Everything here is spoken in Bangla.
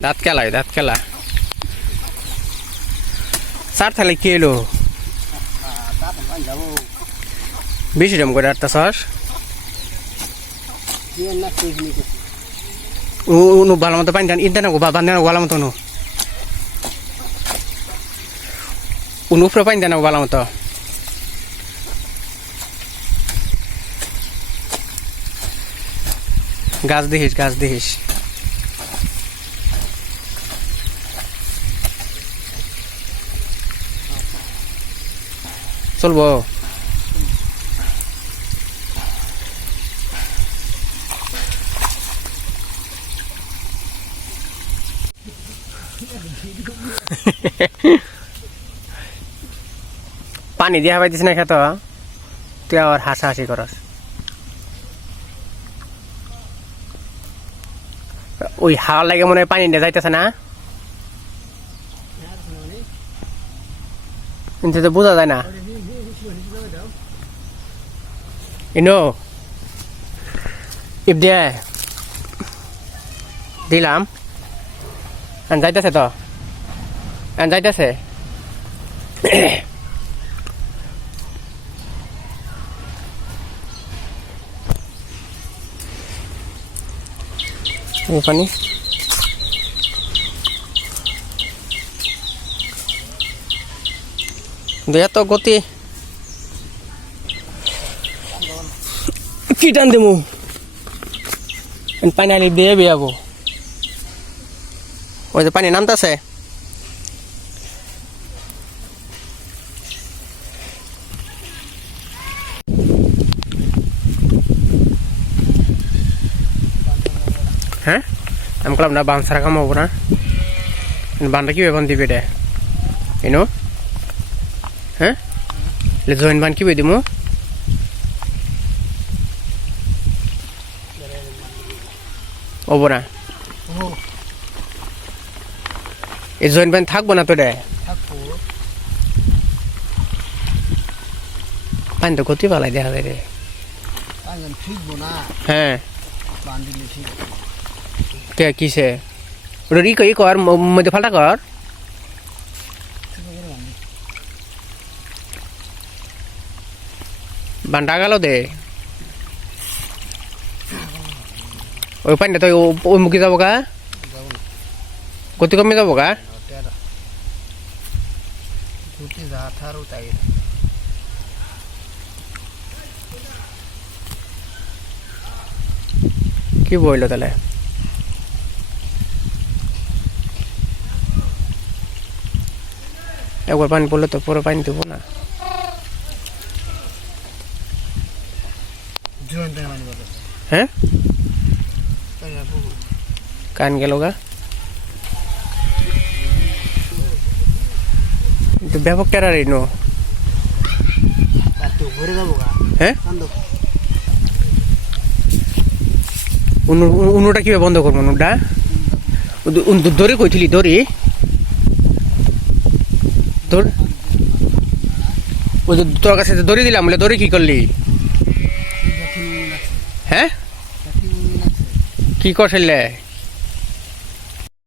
দাঁত খেলা সার থাকলে কি এলো বেশি দাম করে আটটা সস ও ভালো মতো পানি টান ইন্টার না বান্ধে না ভালো মতো উপরে পানি দেন ভালো মতো গাছ দেখিস চলবো পানি দিয়া পাইতিস না খেত তুই আবার হাসাহাসি করস ওই হাওয়া লাগে মনে হয় পানি নিয়ে যাইতেছে না কিন্তু তো বোঝা যায় না ইনো ইপ দিয়ে দিলাম যাইতেছে তো যাইতেছে পানি দেয়া তো গতি কি টান দেবো পানি আনি দিয়ে বেয়াবো ওই যে পানি নামতেছে হ্যাঁ আমি বললাম না বান ছাড়া কামাবো না বানটা কি বেতন দিবে এটা এনো হ্যাঁ জয়েন্ট বান কি বই দিমু ওবো না এই জয়েন্ট বান থাকবো না তো রে পানি তো ক্ষতি পালাই দেখা যায় রে হ্যাঁ কে কিসে ওটা ই কর মধ্যে ফাল্টা কর বান্ডা গেল দে ওই পানিটা তো ওই মুখে যাবো গা গতি কমে যাবো গা কি বইল তাহলে একবার পানি পড়লে তো পরে পানি দেবো না হ্যাঁ কান গেল গা ব্যাপক টেরার নো হ্যাঁ উনুটা কিভাবে বন্ধ করবো উনুটা দড়ি কইছিলি দড়ি ওই যে তোর কাছে দড়ি দিলাম বলে দড়ি কি করলি হ্যাঁ কি করছিলে